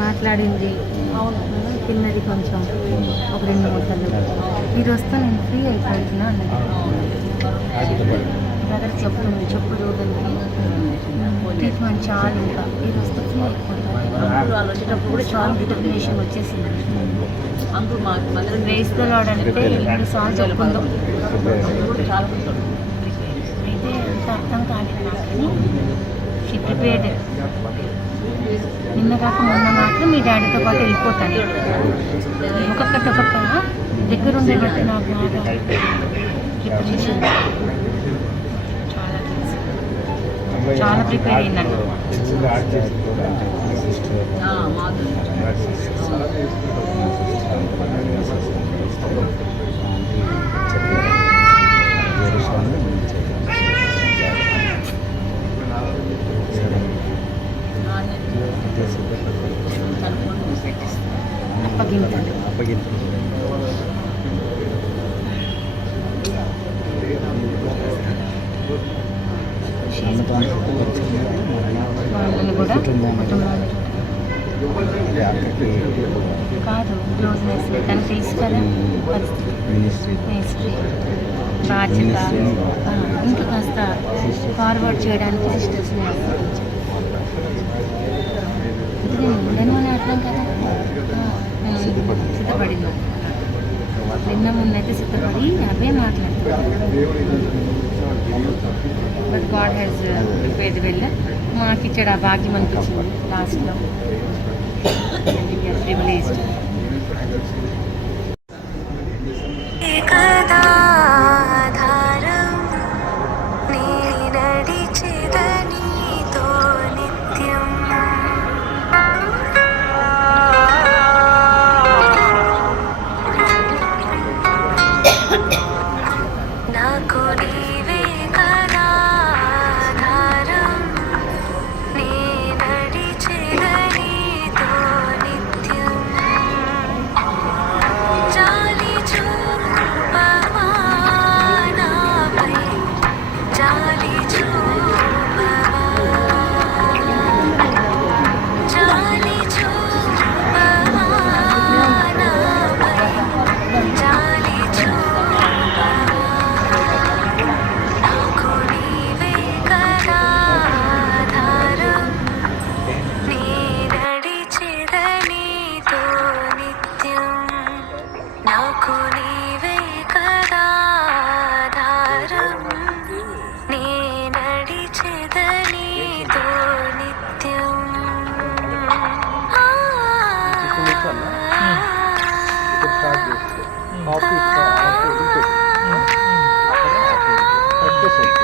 మాట్లాడింది తిన్నది కొంచెం ఒక 2 మూటలు. మీరు వస్తే నేను ఫ్రీ అయిపోతున్నా బ్రదర్ చెప్పు రోగులకి ట్రీట్మెంట్ చాలా ఇంకా మీరు వస్తే ఫ్రీ అయిపోతాను. వాళ్ళు వచ్చేటప్పుడు కూడా చాలా డిటర్మినేషన్ వచ్చేసింది. అందరూ మాకు వేస్తలాడంటే 2 సార్లు చెప్పుకుందాం చాలా అయితే అంత అర్థం కాలేదు నాకు. కానీ షీ ప్రిపేర్డ్. నిన్న కాక మొన్న మాత్రం మీ డాడీతో పాటు వెళ్ళిపోతాను. ఒక్కొక్క దగ్గర ఉండేటట్టు నాకు బాగా ప్రిపరేషన్ చాలా ప్రిపేర్ అయిందండి. కాదు క్లోజ్నెస్ తనకు తెలుసు కదా పరిస్థితి బాధ్యత ఇంకా కాస్త ఫార్వర్డ్ చేయడానికి సిస్టర్స్ నేను అర్థం కదా సిద్ధపడింది. నిన్న ముందైతే సిద్ధపడి అవే మాట్లాడుతున్నాను. బట్ గాడ్ హ్యాస్ ప్రిపేర్డ్ వెళ్ళ మాకు ఇచ్చాడు ఆ భాగ్యం అనిపించింది లాస్ట్లో. ప్రివిలేజ్డ్. Office,